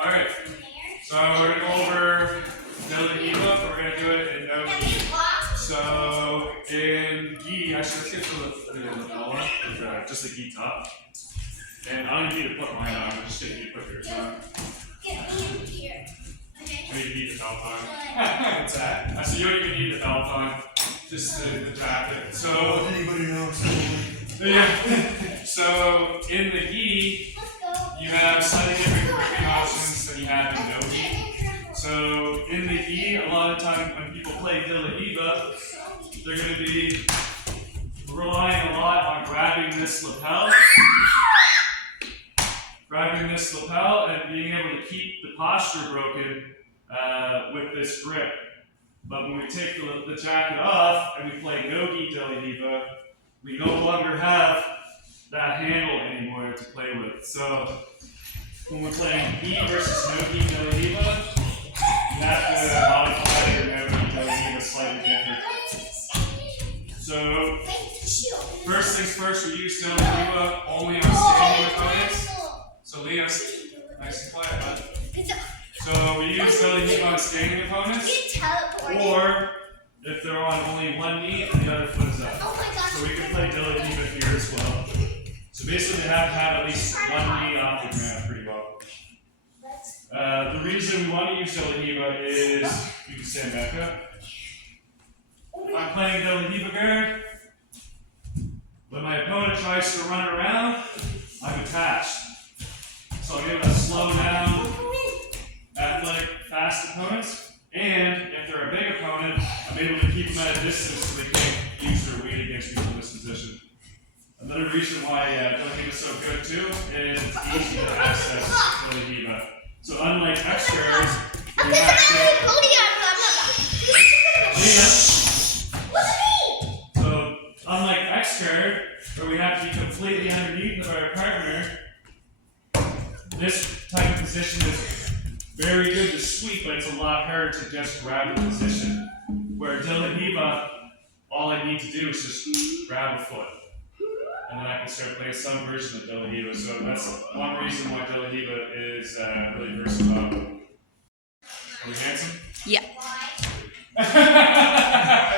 Alright, so we're going to go over Delta Riva, but we're going to do it in no gi. So in gi, actually let's get to the ball, just the gi top. And I don't need to put mine on, I'm just going to need to put yours on. Get me in here. Okay. I need the belt on. What's that? So you don't even need the belt on, just the jacket. So Anybody knows? yeah. So in the gi, you have slightly different gripping options than you have in no gi. So in the gi, a lot of time when people play Delta Riva, they're going to be relying a lot on grabbing this lapel. And being able to keep the posture broken with this grip. But when we take the jacket off and we play no-gi Delta Riva, we no longer have that handle anymore to play with. So when we're playing gi versus no-gi Delta Riva, you have to modify your no-gi Delta Riva slightly different. So first things first, we use Delta Riva only on standing opponents. So Leah, nice and quiet, bud. So we use Delta Riva on standing opponents, or if they're on only one knee and the other foot is up. So we can play Delta Riva here as well. So basically they have to have at least one knee off the ground pretty well. The reason we want to use Delta Riva is, you can stand back up. I'm playing Delta Riva guard. When my opponent tries to run around, I'm attached. So I'm able to slow down athletic, fast opponents, and if they're a big opponent, I'm able to keep them at a distance so they can't use their weight against me from this position. Another reason why Delta Riva is so good too is it's easy to access Delta Riva. So unlike X guards, we have to. So unlike X guard, where we have to be completely underneath of our partner, this type of position is very good to sweep, but it's a lot harder to just grab the position. Where Delta Riva, all I need to do is just grab a foot. And then I can start playing some version of Delta Riva. So that's one reason why Delta Riva is really versatile. Are we handsome? Yeah.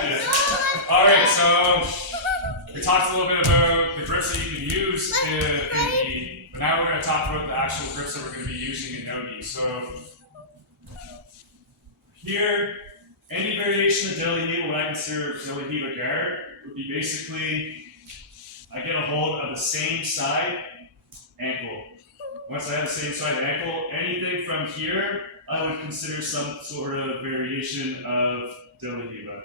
Yeah. Alright, so we talked a little bit about the grips that you can use in gi. But now we're going to talk about the actual grips that we're going to be using in no-gi. So here, any variation of Delta Riva, what I consider Delta Riva guard, would be basically, I get a hold of the same side ankle. Once I have the same side ankle, anything from here, I would consider some sort of variation of Delta Riva.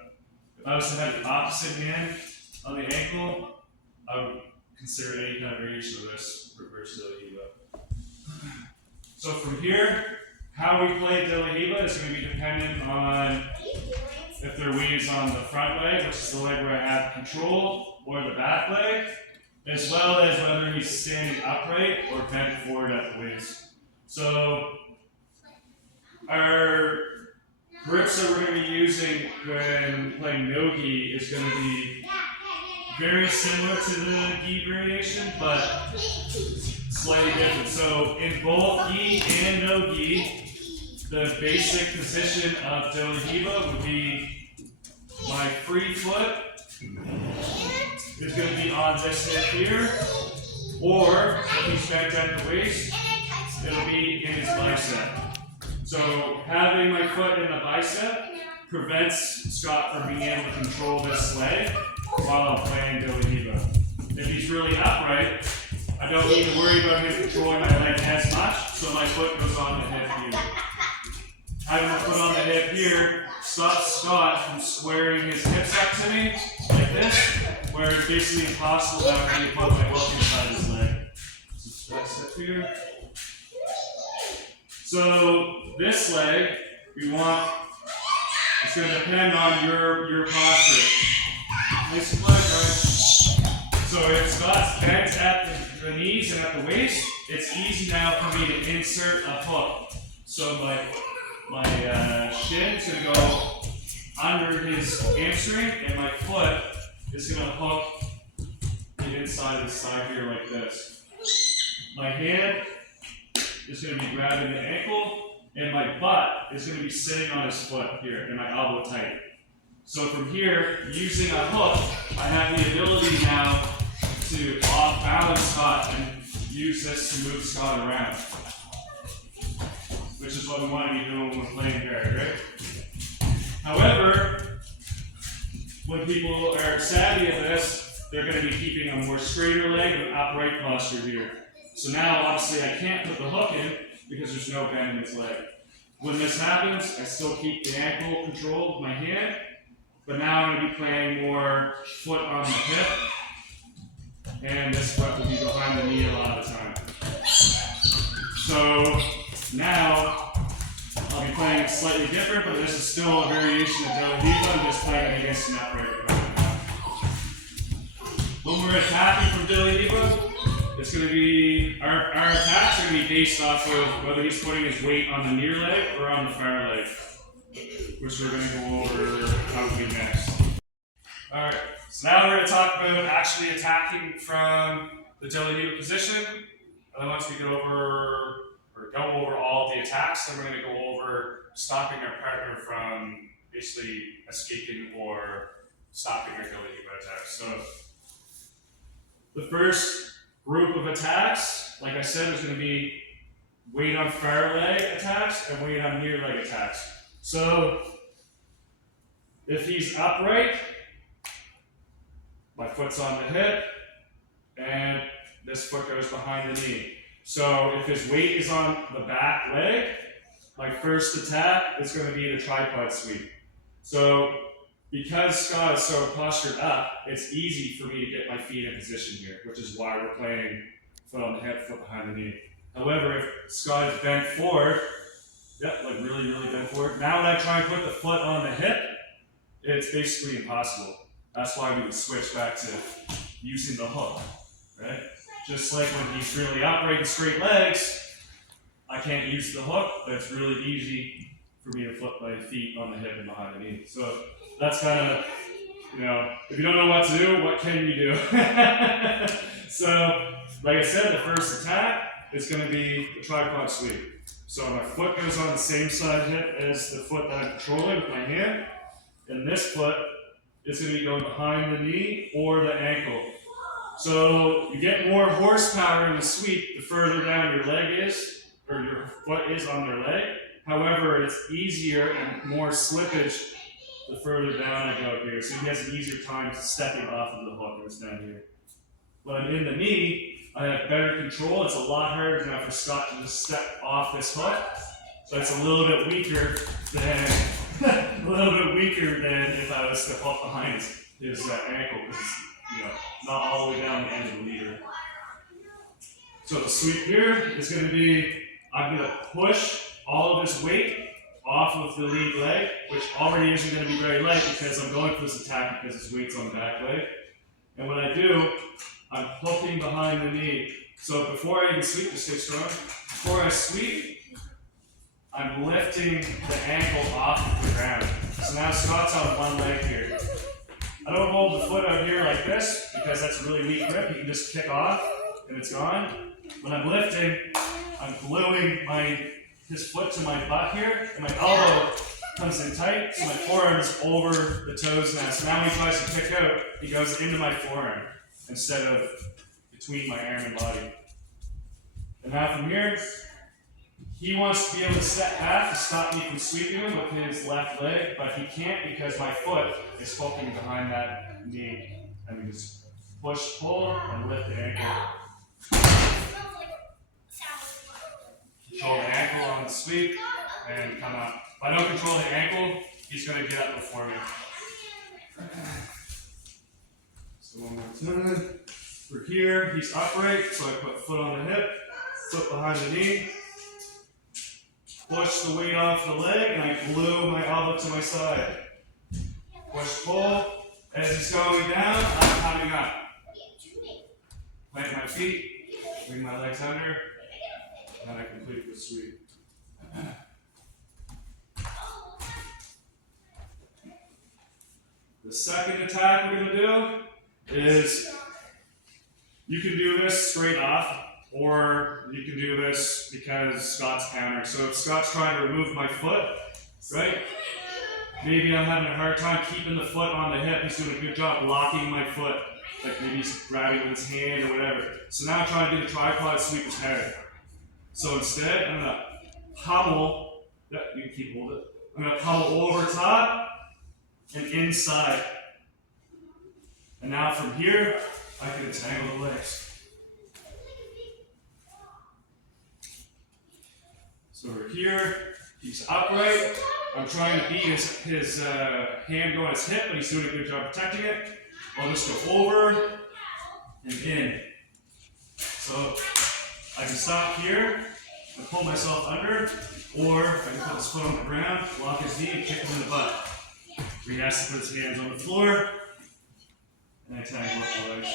If I was to have the opposite hand on the ankle, I would consider any kind of variation of this reverse Delta Riva. So from here, how we play Delta Riva is going to be dependent on if their weight is on the front leg, which is the leg where I have control, or the back leg, as well as whether he's standing upright or bent forward at the waist. So our grips that we're going to be using when playing no-gi is going to be very similar to the gi variation, but slightly different. So in both gi and no-gi, the basic position of Delta Riva would be my free foot is going to be on this hip here, or if he's bent at the waist, it'll be in his bicep. So having my foot in the bicep prevents Scott from being able to control this leg while I'm playing Delta Riva. If he's really upright, I don't need to worry about him controlling my leg as much, so my foot goes on the hip here. Having my foot on the hip here stops Scott from squaring his hips up to me like this, where it's basically impossible now for me to put my hook inside his leg. So that's it here. So this leg, we want, it's going to depend on your posture. Nice and quiet, guys. So if Scott's bent at the knees and at the waist, it's easy now for me to insert a hook. So my shin is going to go under his hamstring, and my foot is going to hook the inside of the side here like this. My hand is going to be grabbing the ankle, and my butt is going to be sitting on his foot here, and my elbow tight. So from here, using a hook, I have the ability now to off-balance Scott and use this to move Scott around, which is what we want to be doing when we're playing guard, right? However, when people are savvy at this, they're going to be keeping a more straighter leg and upright posture here. So now, obviously, I can't put the hook in because there's no bend in his leg. When this happens, I still keep the ankle controlled with my hand, but now I'm going to be playing more foot on the hip, and this foot will be behind the knee a lot of the time. So now, I'll be playing slightly different, but this is still a variation of Jiu-Jitsu. I'm just playing it against an upright opponent. When we're attacking from Jiu-Jitsu, it's going to be, our attacks are going to be based off of whether he's putting his weight on the near leg or on the far leg, which we're going to go over how to do next. Alright, so now we're going to talk about actually attacking from the Jiu-Jitsu position. And then once we go over all the attacks, then we're going to go over stopping our partner from basically escaping or stopping our Jiu-Jitsu attacks. So the first group of attacks, like I said, is going to be weight on far leg attacks and weight on near leg attacks. So if he's upright, my foot's on the hip, and this foot goes behind the knee. So if his weight is on the back leg, my first attack is going to be the tripod sweep. So because Scott is so postured up, it's easy for me to get my feet in position here, which is why we're playing foot on the hip, foot behind the knee. However, if Scott is bent forward, like really, really bent forward, now when I try and put the foot on the hip, it's basically impossible. That's why we would switch back to using the hook, right? Just like when he's really upright and straight legs, I can't use the hook, but it's really easy for me to flip my feet on the hip and behind the knee. So that's kind of, if you don't know what to do, what can you do? So, like I said, the first attack is going to be the tripod sweep. So my foot goes on the same side hip as the foot that I'm controlling with my hand, and this foot is going to be going behind the knee or the ankle. So you get more horsepower in the sweep the further down your leg is, or your foot is on their leg. However, it's easier and more slippage the further down I go here. So he has an easier time stepping off of the hook when it's down here. When I'm in the knee, I have better control. It's a lot harder now for Scott to just step off this hook. So it's a little bit weaker than if I was to hook behind his ankle, because it's not all the way down the end of the leader. So the sweep here is going to be, I'm going to push all of his weight off of the lead leg, which already isn't going to be very light because I'm going for this attack because his weight's on the back leg. And when I do, I'm hooking behind the knee. So before I even sweep, just stay strong. Before I sweep, I'm lifting the ankle off of the ground. So now Scott's on one leg here. I don't hold the foot out here like this because that's a really weak grip. You can just kick off and it's gone. When I'm lifting, I'm gluing his foot to my butt here, and my elbow comes in tight, so my forearm is over the toes now. So now when he tries to kick out, he goes into my forearm instead of between my arm and body. And now from here, he wants to be able to step back to stop me from sweeping him with his left leg, but he can't because my foot is hooking behind that knee. And we just push, pull, and lift the ankle. Control the ankle on the sweep and come up. If I don't control the ankle, he's going to get up before me. So one more time. We're here, he's upright, so I put foot on the hip, foot behind the knee, push the weight off the leg, and I glue my elbow to my side. Push, pull. As he's going down, I'm coming up. Plant my feet, bring my legs under, and I complete the sweep. The second attack we're going to do is, you can do this straight off, or you can do this because Scott's countering. So if Scott's trying to remove my foot, right? Maybe I'm having a hard time keeping the foot on the hip. He's doing a good job locking my foot. Like maybe he's grabbing with his hand or whatever. So now I'm trying to do the tripod sweep his head. So instead, I'm going to pummel, yeah, you can keep holding it. I'm going to pummel over top and inside. And now from here, I can entangle the legs. So we're here, he's upright. I'm trying to beat his hand on his hip, but he's doing a good job protecting it. I'll just go over and in. So I can stop here and pull myself under, or I can put his foot on the ground, lock his knee, and kick him in the butt. He has to put his hands on the floor, and I tangle up the legs.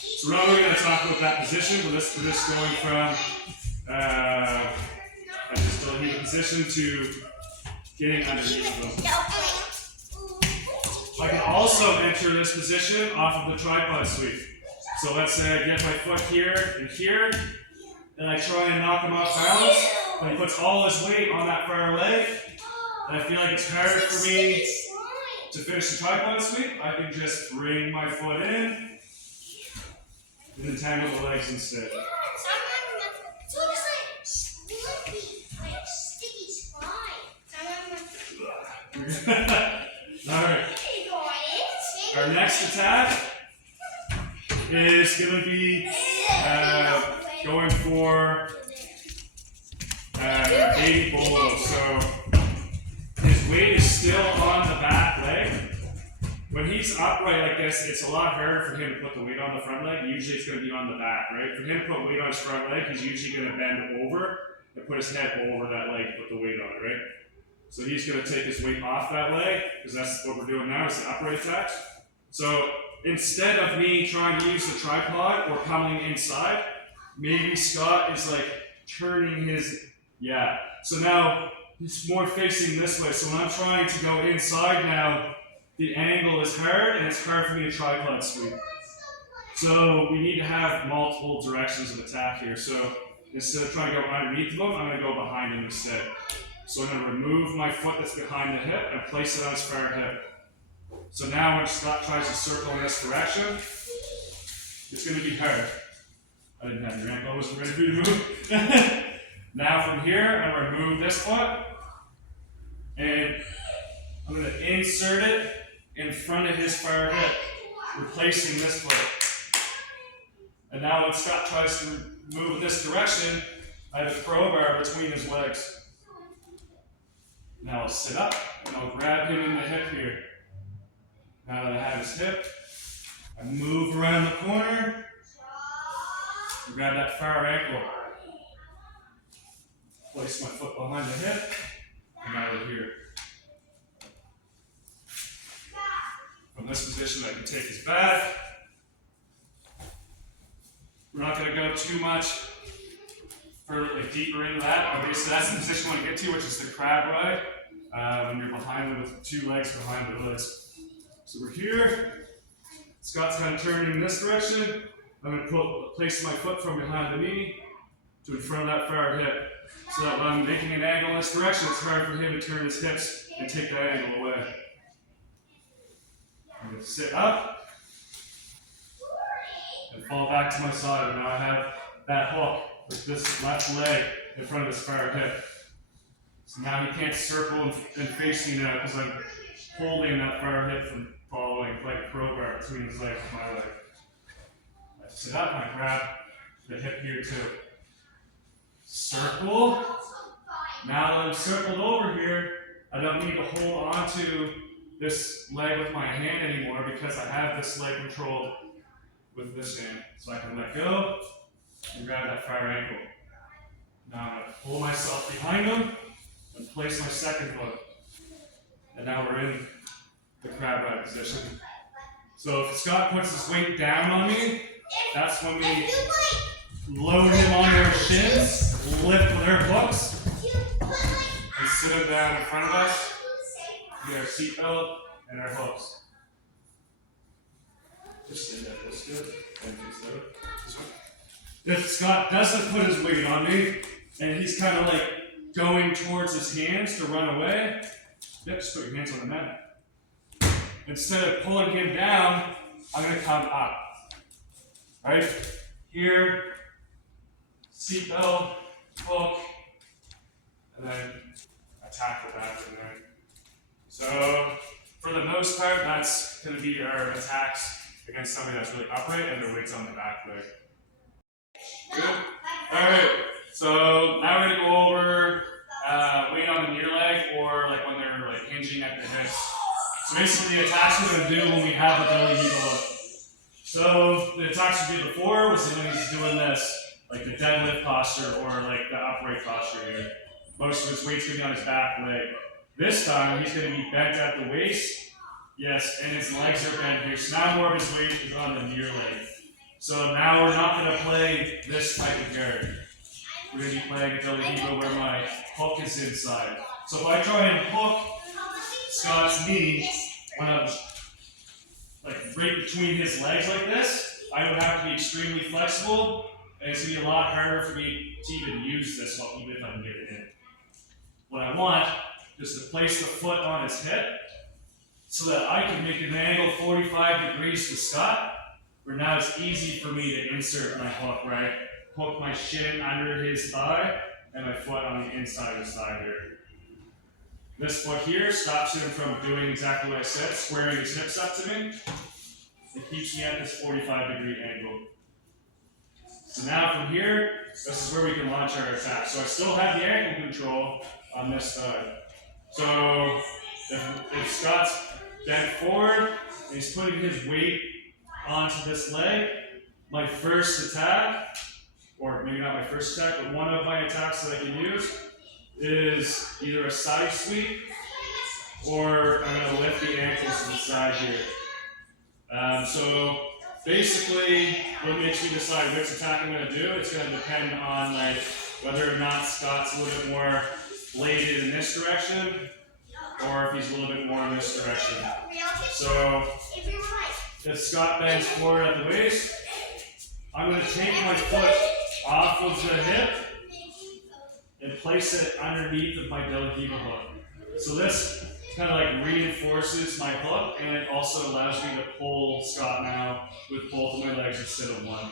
So we're not really going to talk about that position, but we're just going from a distal position to getting underneath them. I can also enter this position off of the tripod sweep. So let's say I get my foot here and here, and I try and knock him off balance, but he puts all his weight on that far leg, and I feel like it's harder for me to finish the tripod sweep. I can just bring my foot in and entangle the legs instead. Alright. Our next attack is going to be going for baby bolo. So his weight is still on the back leg. When he's upright like this, it's a lot harder for him to put the weight on the front leg. Usually it's going to be on the back, right? For him to put weight on his front leg, he's usually going to bend over and put his head over that leg to put the weight on it, right? So he's going to take his weight off that leg, because that's what we're doing now, is the upright attacks. So instead of me trying to use the tripod or coming inside, maybe Scott is like turning his, yeah. So now he's more facing this way. So when I'm trying to go inside now, the angle is hard, and it's hard for me to tripod sweep. So we need to have multiple directions of attack here. So instead of trying to go underneath them, I'm going to go behind him instead. So I'm going to remove my foot that's behind the hip and place it on his far hip. So now when Scott tries to circle in this direction, it's going to be hard. I didn't have your ankle, I wasn't ready for you to move. Now from here, I'm going to remove this foot, and I'm going to insert it in front of his far hip, replacing this foot. And now when Scott tries to move in this direction, I have a crowbar between his legs. Now I'll sit up and I'll grab him in the hip here. Now that I have his hip, I move around the corner and grab that far ankle. Place my foot behind the hip, and now we're here. From this position, I can take his back. We're not going to go too much further, like deeper into that. Okay, so that's the position we want to get to, which is the crab ride. When you're behind with two legs behind the legs. So we're here. Scott's kind of turning in this direction. I'm going to place my foot from behind the knee to in front of that far hip. So that when I'm making an angle in this direction, it's hard for him to turn his hips and take that angle away. I'm going to sit up and fall back to my side. And now I have that hook with this left leg in front of his far hip. So now he can't circle and face me now because I'm holding that far hip from following like a crowbar between his legs and my leg. I sit up and I grab the hip here too. Circle. Now that I'm circled over here, I don't need to hold on to this leg with my hand anymore because I have this leg controlled with this hand. So I can let go and grab that far ankle. Now I'm going to pull myself behind him and place my second foot. And now we're in the crab ride position. So if Scott puts his weight down on me, that's when we load him onto our shins, lift with our hooks, and sit him down in front of us, get our seatbelt and our hooks. Just sit there, that's good. This one. if Scott doesn't put his weight on me, and he's kind of like going towards his hands to run away, yep, just put your hands on the mat. Instead of pulling him down, I'm going to come up. Right? Here, seatbelt, hook, and then attack the back from there. So, for the most part, that's going to be our attacks against somebody that's really upright and their weight's on the back leg. Good? Alright, so now we're going to go over weight on the near leg or like when they're like hinging at the hips. So basically the attacks we're going to do when we have the belly heel hook. So the attacks we did before was when he's doing this, like the deadlift posture or like the upright posture here. Most of his weight's going to be on his back leg. This time he's going to be bent at the waist, yes, and his legs are bent here. So now more of his weight is on the near leg. So now we're not going to play this type of guard. We're going to be playing a belly heel where my hook is inside. So if I try and hook Scott's knee when I'm like right between his legs like this, I would have to be extremely flexible, and it's going to be a lot harder for me to even use this hook, even if I can get it in. What I want is to place the foot on his hip so that I can make an angle 45 degrees to Scott, where now it's easy for me to insert my hook, right? Hook my shin under his thigh and my foot on the inside of his thigh here. This foot here stops him from doing exactly what I said, squaring his hips up to me. It keeps me at this 45-degree angle. So now from here, this is where we can launch our attack. So I still have the ankle control on this side. So if Scott's bent forward and he's putting his weight onto this leg, my first attack, or maybe not my first attack, but one of my attacks that I can use is either a side sweep or I'm going to lift the ankles to the side here. So basically, what makes me decide which attack I'm going to do, it's going to depend on like whether or not Scott's a little bit more bladed in this direction or if he's a little bit more in this direction. So if Scott bends forward at the waist, I'm going to take my foot off of the hip and place it underneath of my belly heel hook. So this kind of like reinforces my hook, and it also allows me to pull Scott now with both of my legs instead of one.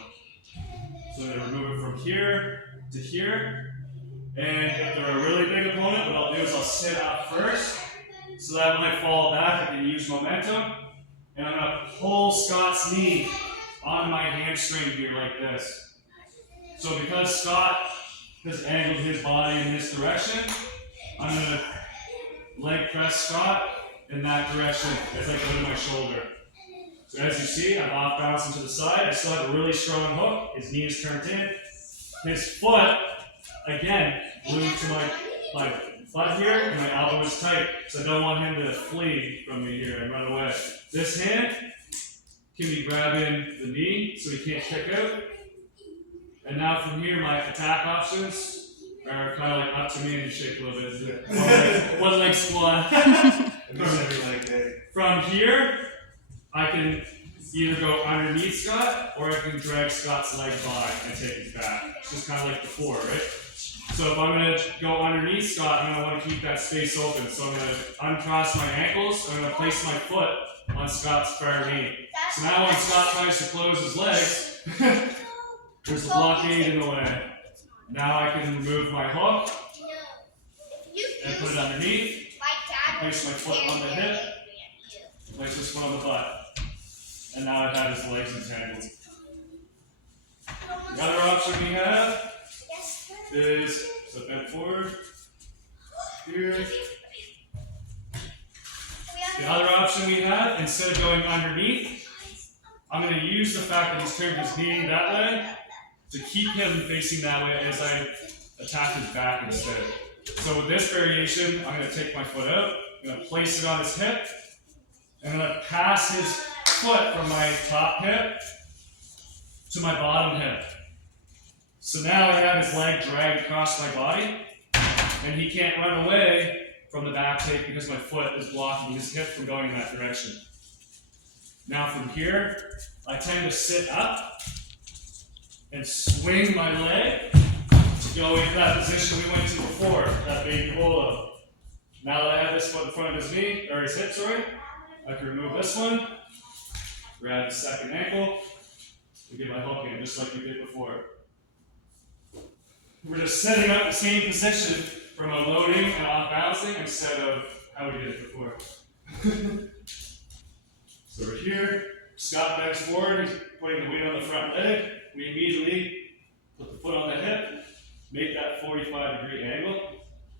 So I'm going to remove it from here to here. And if they're a really big opponent, what I'll do is I'll sit up first so that when I fall back, I can use momentum. And I'm going to pull Scott's knee on my hamstring here like this. So because Scott has angled his body in this direction, I'm going to leg press Scott in that direction as I go to my shoulder. So as you see, I'm off bouncing to the side. I still have a really strong hook. His knee is turned in. His foot, again, glued to my butt here, and my elbow is tight. So I don't want him to flee from me here and run away. This hand can be grabbing the knee so he can't kick out. And now from here, my attack options are kind of like up to me and shake a little bit. One leg squat. From here, I can either go underneath Scott or I can drag Scott's leg by and take his back. It's just kind of like before, right? So if I'm going to go underneath Scott, I'm going to want to keep that space open. So I'm going to uncross my ankles. I'm going to place my foot on Scott's far knee. So now when Scott tries to close his legs, there's a blockade in the way. Now I can remove my hook and put it underneath. Place my foot on the hip. Place this one on the butt. And now I've had his legs entangled. The other option we have is, so bend forward, here. The other option we have, instead of going underneath, I'm going to use the fact that he's turned his knee that way to keep him facing that way as I attack his back instead. So with this variation, I'm going to take my foot out, I'm going to place it on his hip, and I'm going to pass his foot from my top hip to my bottom hip. So now I have his leg dragged across my body, and he can't run away from the back take because my foot is blocking his hip from going in that direction. Now from here, I tend to sit up and swing my leg to go into that position we went to before, that baby polo. Now that I have this foot in front of his knee, or his hip, sorry, I can remove this one, grab the second ankle, and get my hook in, just like we did before. We're just setting up the same position from unloading and off balancing instead of how we did it before. So we're here, Scott bends forward, he's putting the weight on the front leg. We immediately put the foot on the hip, make that 45-degree angle,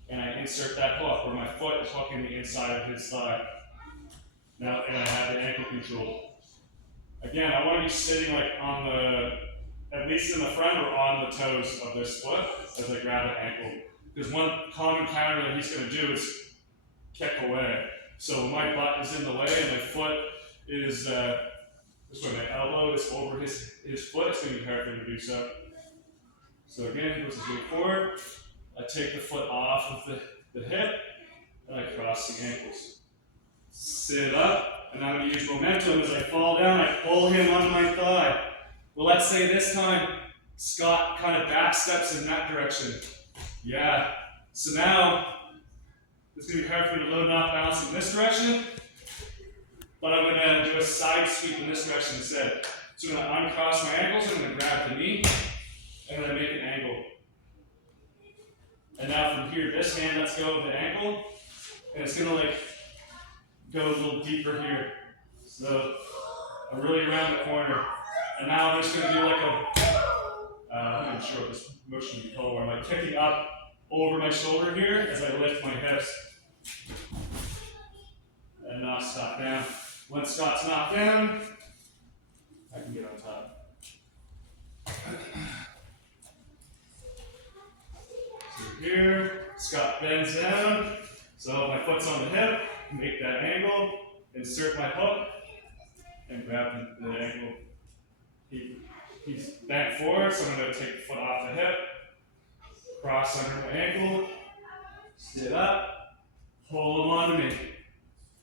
and I insert that hook where my foot is hooking the inside of his thigh. Now, and I have the ankle control. Again, I want to be sitting like on the, at least in the front or on the toes of this foot as I grab the ankle. Because one common counter that he's going to do is kick away. So my butt is in the way and my foot is, this way, my elbow is over his foot, it's going to be hard for him to do so. So again, he puts his weight forward, I take the foot off of the hip, and I cross the ankles. Sit up, and I'm going to use momentum as I fall down, I pull him on my thigh. Well, let's say this time, Scott kind of back steps in that direction. Yeah, so now, it's going to be hard for me to load and off balance in this direction, but I'm going to do a side sweep in this direction instead. So I'm going to uncross my ankles, I'm going to grab the knee, and then I make an angle. And now from here, this hand lets go of the ankle, and it's going to like go a little deeper here. So I'm really around the corner. And now I'm just going to do like a, I'm not sure what this motion would be called, where I'm like kicking up over my shoulder here as I lift my hips. And knock Scott down. Once Scott's knocked down, I can get on top. So here, Scott bends down. So my foot's on the hip, make that angle, insert my hook, and grab the ankle. He's bent forward, so I'm going to take the foot off the hip, cross under my ankle, sit up, hold him onto me.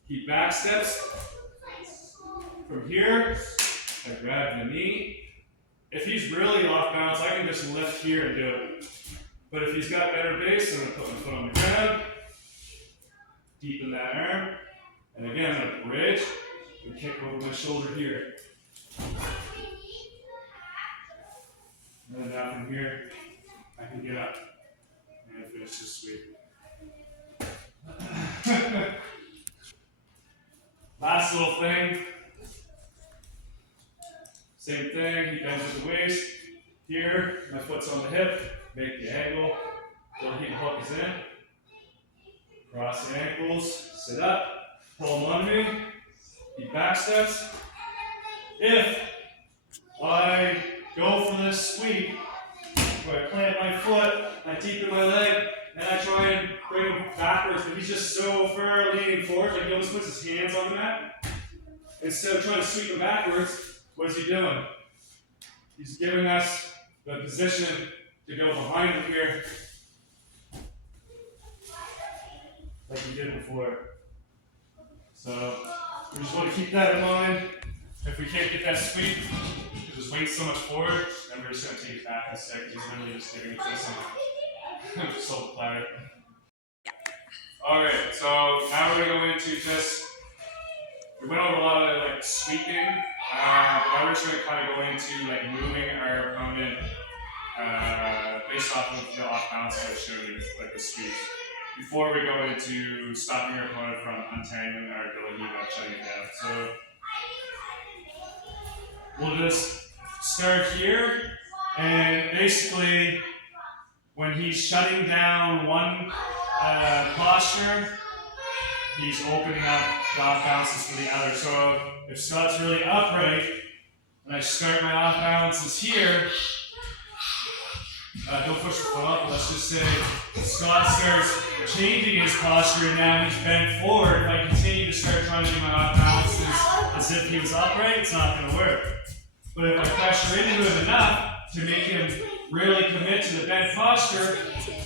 He back steps. From here, I grab the knee. If he's really off balance, I can just lift here and do it. But if he's got better base, I'm going to put my foot on the ground, deepen that arm, and again, I'm going to bridge and kick over my shoulder here. And then down from here, I can get up and finish this sweep. Last little thing. Same thing, he bends at the waist. Here, my foot's on the hip, make the angle, the hook is in. Cross the ankles, sit up, pull him on me, he back steps. If I go for this sweep, where I plant my foot, I deepen my leg, and I try and bring him backwards, but he's just so far leaning forward, like he almost puts his hands on the mat. Instead of trying to sweep him backwards, what is he doing? He's giving us the position to go behind him here, like we did before. So we just want to keep that in mind. If we can't get that sweep, his weight's so much forward, then we're just going to take it back instead, because he's literally just giving it to us on the salt platter. Alright, so now we're going to go into just, we went over a lot of like sweeping, but now we're just going to kind of go into like moving our opponent based off of the off balance that I showed you, like the sweeps. Before we go into stopping our opponent from untangling our ability of shutting it down. So we'll just start here, and basically when he's shutting down one posture, he's opening up the off balances for the other. So if Scott's really upright, and I start my off balances here, don't push the foot up, let's just say Scott starts changing his posture and now he's bent forward. If I continue to start trying to do my off balances as if he was upright, it's not going to work. But if I pressure into him enough to make him really commit to the bent posture,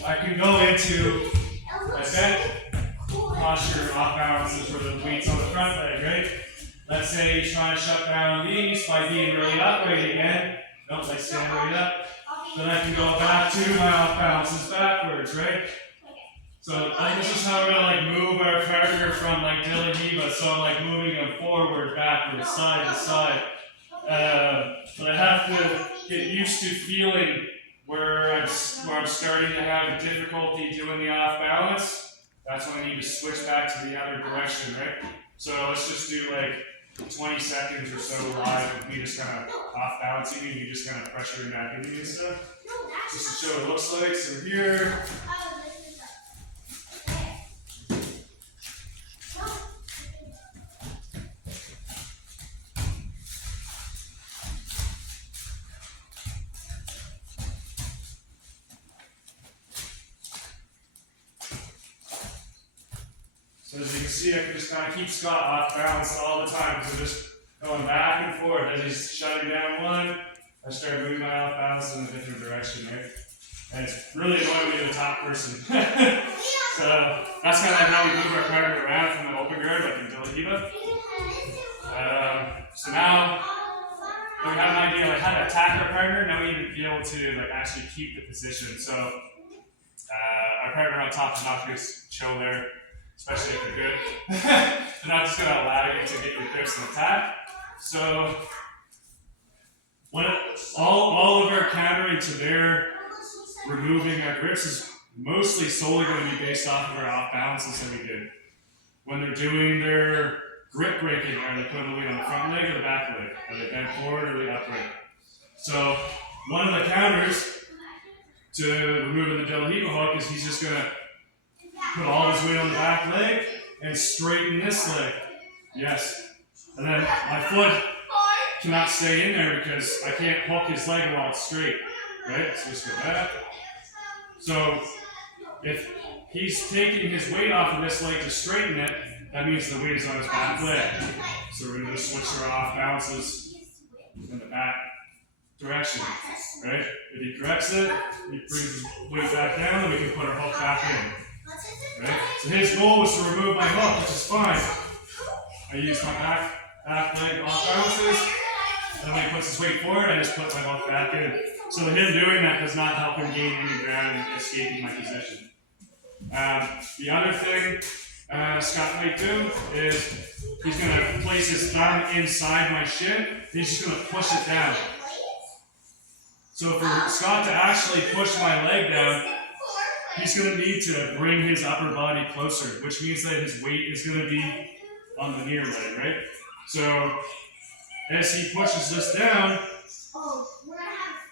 I can go into my bent posture off balances where the weight's on the front leg, right? Let's say he's trying to shut down these by being really upright again. Don't like stand right up. Then I can go back to my off balances backwards, right? So like, this is how we're gonna like move our partner from like De La Riva. So I'm like moving him forward, backwards, side to side. But I have to get used to feeling where I'm starting to have difficulty doing the off balance. That's when I need to switch back to the other direction, right? So let's just do like 20 seconds or so live of me just kind of off balancing and you just kind of pressuring back into me and stuff. Just to show what it looks like. So here. So as you can see, I can just kind of keep Scott off balance all the time. So just going back and forth as he's shutting down one, I start moving my off balance in a different direction, right? And it's really annoying to be the top person. So that's kind of like how we move our partner around from the open guard, like in De La Riva. So now we have an idea like how to attack our partner. Now we need to be able to like actually keep the position. So our partner on top is not just chill there. Especially if you're good. They're not just going to allow you to get your grips and attack. So, when all of our countering to their removing our grips is mostly solely going to be based off of our off balances that we did. When they're doing their grip breaking, are they putting the weight on the front leg or the back leg? Are they bent forward or the upright? So, one of the counters to removing the De La Riva hook is he's just going to put all his weight on the back leg and straighten this leg. Yes. And then my foot cannot stay in there because I can't hook his leg while it's straight. Right? So just go back. So if he's taking his weight off of this leg to straighten it, that means the weight is on his back leg. So we're going to just switch our off balances in the back direction. Right? If he corrects it, he brings his weight back down, and we can put our hook back in. Right? So his goal was to remove my hook, which is fine. I use my back leg off balances, and when he puts his weight forward, I just put my hook back in. So him doing that does not help him gain any ground and escaping my position. The other thing Scott might do is he's going to place his thumb inside my shin, and he's just going to push it down. So for Scott to actually push my leg down, he's going to need to bring his upper body closer, which means that his weight is going to be on the near leg, right? So as he pushes this down,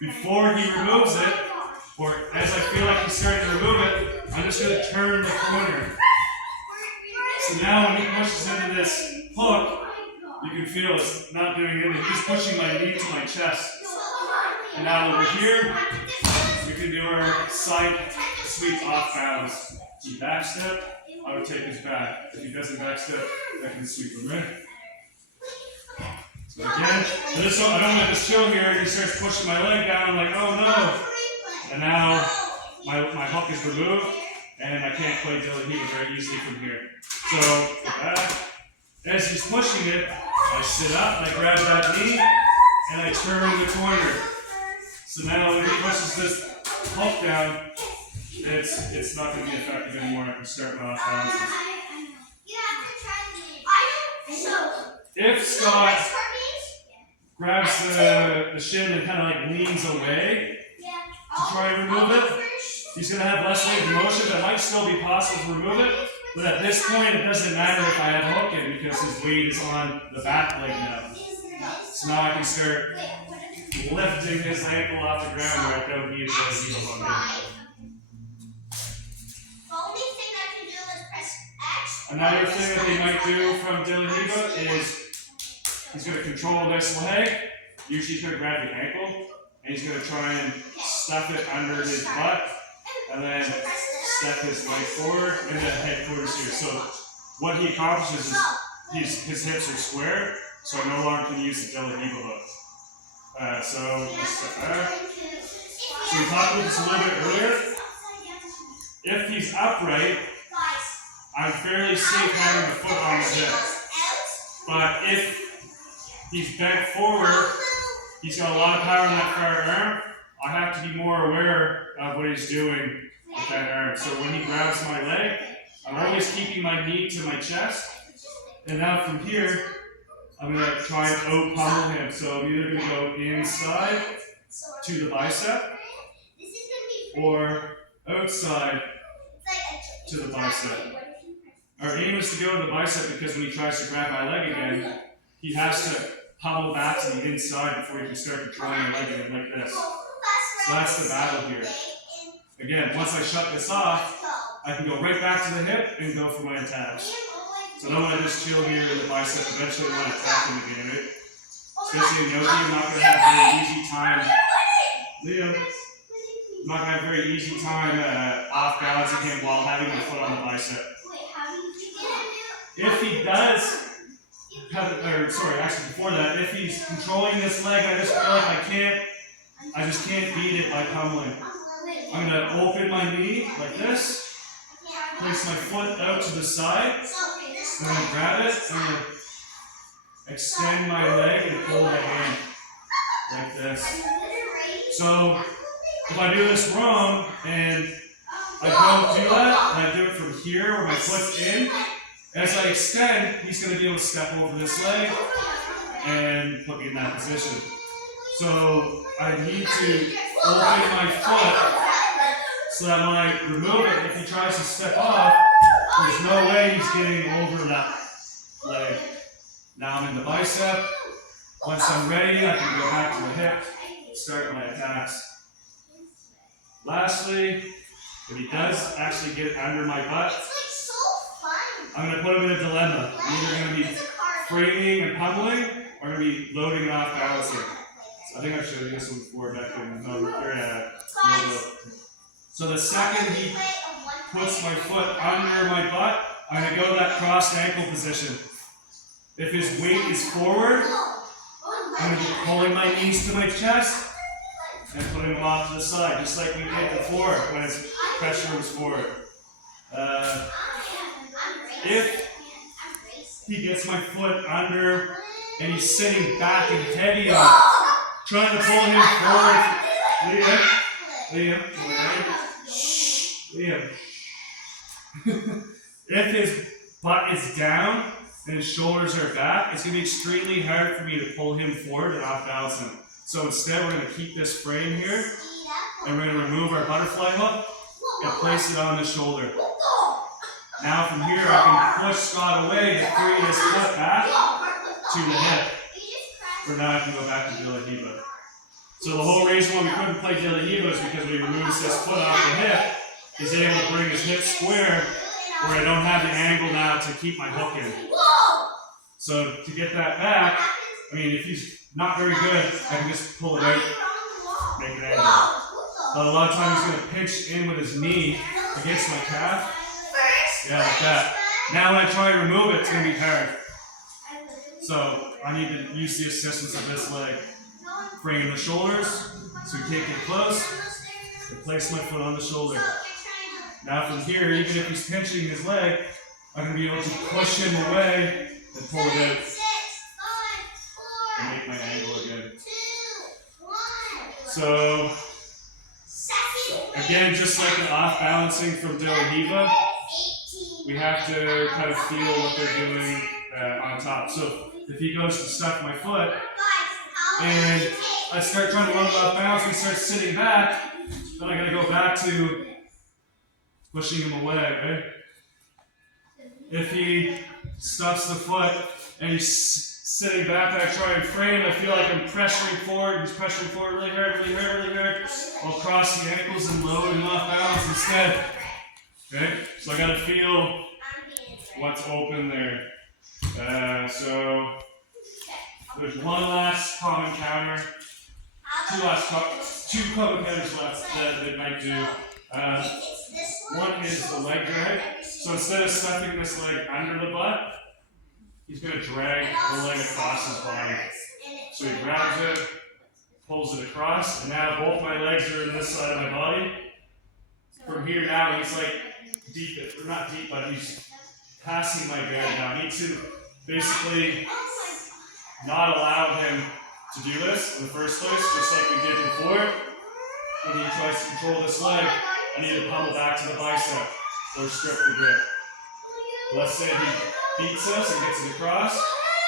before he removes it, or as I feel like he's starting to remove it, I'm just going to turn the corner. So now when he pushes into this hook, you can feel it's not doing anything. He's pushing my knee to my chest. And now over here, we can do our side sweep off balance. He back step, I would take his back. If he doesn't back step, I can sweep him in. So again, I don't let this chill here. He starts pushing my leg down. I'm like, oh no. And now my hook is removed, and I can't play De La Riva very easily from here. So back. As he's pushing it, I sit up, I grab that knee, and I turn the corner. So now when he pushes this hook down, it's not going to be effective anymore. I can start my off balances. If Scott grabs the shin and kind of like leans away to try and remove it, he's going to have less range of motion. That might still be possible to remove it, but at this point it doesn't matter if I have hook in because his weight is on the back leg now. So now I can start lifting his ankle off the ground where I don't need to heel on him. Another thing that he might do from De La Riva is he's going to control this leg. Usually he's going to grab the ankle and he's going to try and stuff it under his butt and then step his leg forward in the headquarters here. So what he accomplishes is his hips are square, so I no longer can use the De La Riva hook. So let's step back. So we talked about this a little bit earlier. If he's upright, I'm fairly safe having the foot on his hip. But if he's bent forward He's got a lot of power in that far arm. I have to be more aware of what he's doing with that arm. So when he grabs my leg, I'm always keeping my knee to my chest. And now from here, I'm going to try and out-pummel him. So I'm either going to go inside to the bicep or outside to the bicep. Our aim is to go to the bicep because when he tries to grab my leg again, he has to pummel back to the inside before he can start controlling my leg again like this. So that's the battle here. Again, once I shut this off, I can go right back to the hip and go for my attacks. So I don't want to just chill here in the bicep. Eventually I want to attack him again, right? Especially in yogi, I'm not going to have a very easy time. Liam, I'm not going to have a very easy time off balancing him while having my foot on the bicep. If he does, actually before that, if he's controlling this leg, I just feel like I just can't beat it by pummeling. I'm going to open my knee like this, place my foot out to the side, I'm going to grab it, I'm going to extend my leg and pull my hand like this. So if I do this wrong and I don't do that, and I do it from here where my foot's in, as I extend, he's going to be able to step over this leg and put me in that position. So I need to open my foot so that when I remove it, if he tries to step off, there's no way he's getting over that leg. Now I'm in the bicep. Once I'm ready, I can go back to the hip and start my attacks. Lastly, if he does actually get under my butt, I'm going to put him in a dilemma. I'm either going to be framing and pummeling, or I'm going to be loading and off balancing. So I think I've showed you this one before back in Logo. So the second he puts my foot under my butt, I'm going to go to that crossed ankle position. If his weight is forward, I'm going to be pulling my knees to my chest and putting them off to the side, just like we did before when his pressure was forward. If he gets my foot under and he's sitting back and heavy on, trying to pull him forward, Liam. If his butt is down and his shoulders are back, it's going to be extremely hard for me to pull him forward and off balance him. So instead, we're going to keep this frame here, and we're going to remove our butterfly hook and place it on the shoulder. Now from here, I can push Scott away to free his foot back to the hip. For now, I can go back to Riva. So the whole reason why we couldn't play Riva is because when he removes his foot off the hip, he's able to bring his hip square where I don't have the angle now to keep my hook in. So to get that back, I mean, if he's not very good, I can just pull it out, make an angle. But a lot of times he's going to pinch in with his knee against my calf. Yeah, like that. Now when I try to remove it, it's going to be hard. So I need to use the assistance of this leg. Bring the shoulders so he can't get close. And place my foot on the shoulder. Now from here, even if he's pinching his leg, I'm going to be able to push him away and pull it out. And make my angle again. So, again, just like an off balancing from Riva, we have to kind of feel what they're doing on top. So if he goes to stuff my foot, and I start trying to load off balance and start sitting back, then I gotta go back to pushing him away, right? If he stuffs the foot and he's sitting back and I try and frame, I feel like I'm pressuring forward. He's pressuring forward really hard. I'll cross the ankles and load him off balance instead. Okay? So I gotta feel what's open there. So there's one last common counter. Two common counters left that they might do. One is the leg drag. So instead of stuffing this leg under the butt, he's going to drag the leg across his body. So he grabs it, pulls it across, and now both my legs are in this side of my body. From here now, he's like deep, or not deep, but he's passing my guard now. I need to basically not allow him to do this in the first place, just like we did before. When he tries to control this leg, I need to pummel back to the bicep or strip the grip. Let's say he beats us and gets it across.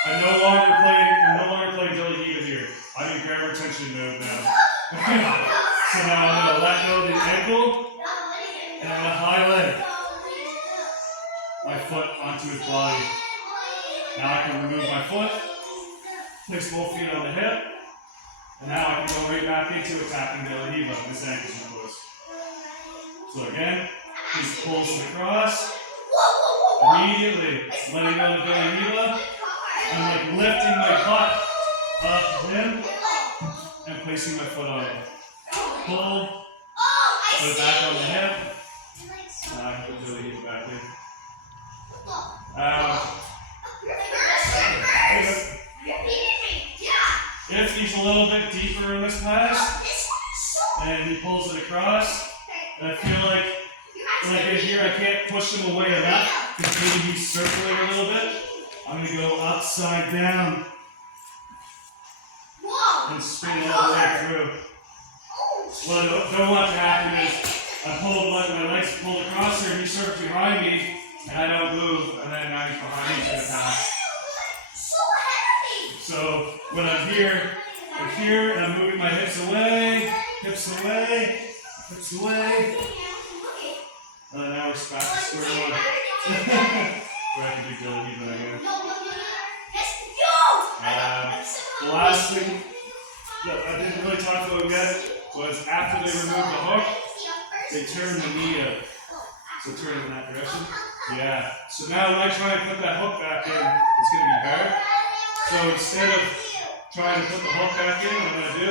I'm no longer playing Dilly Diva here. I'm in grab retention mode now. So now I'm going to let go of the ankle and I'm going to high leg my foot onto his body. Now I can remove my foot, place both feet on the hip, and now I can go right back into attacking Dilly Diva. This ankle's not close. So again, he pulls it across. Immediately, letting go of Dilly Diva. I'm like lifting my butt up him and placing my foot on it. Pull, put it back on the hip. Now I can put Dilly Diva back in. If he's a little bit deeper in this pass, and he pulls it across, and I feel like in here I can't push him away enough, because maybe he's circling a little bit, I'm going to go upside down and spin all the way through. What I don't want to happen is I pull my legs pulled across here, and he circles behind me, and I don't move, and then now he's behind me to attack. So when I'm here, and I'm moving my hips away, and now we're back to square one. Where I can do Dilly Diva again. The last thing that I didn't really talk about yet was after they remove the hook, they turn the knee up. So turn it in that direction. Yeah. So now when I try and put that hook back in, it's going to be hard. So instead of trying to put the hook back in, what I'm going to do,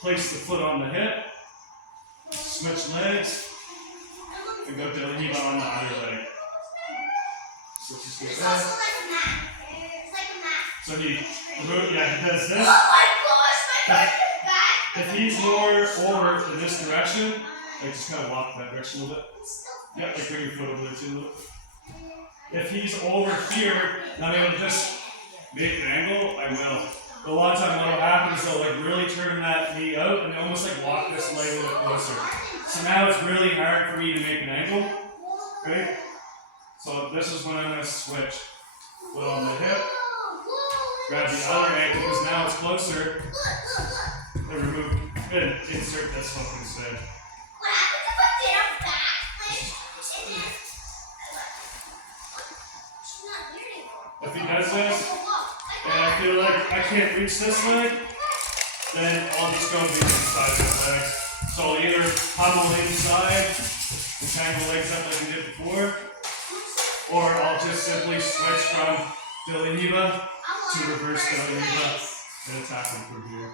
place the foot on the hip, switch legs, and go Dilly Diva on the other leg. So just get that. So he does this. If he's more over in this direction, like just kind of walk that direction a little bit. Yeah, like bring your foot over there too a little bit. If he's over here, and I'm able to just make an angle, I will. But a lot of times what will happen is they'll like really turn that knee out and almost like walk this leg a little closer. So now it's really hard for me to make an angle. Okay? So this is when I'm going to switch. Foot on the hip. Grab the other ankle because now it's closer. And remove and insert this hook instead. If he does this, and I feel like I can't reach this leg, then I'll just go to the inside of his legs. So I'll either pummel inside and tangle legs up like we did before, or I'll just simply switch from Dilly Diva to reverse Dilly Diva and attack him from here.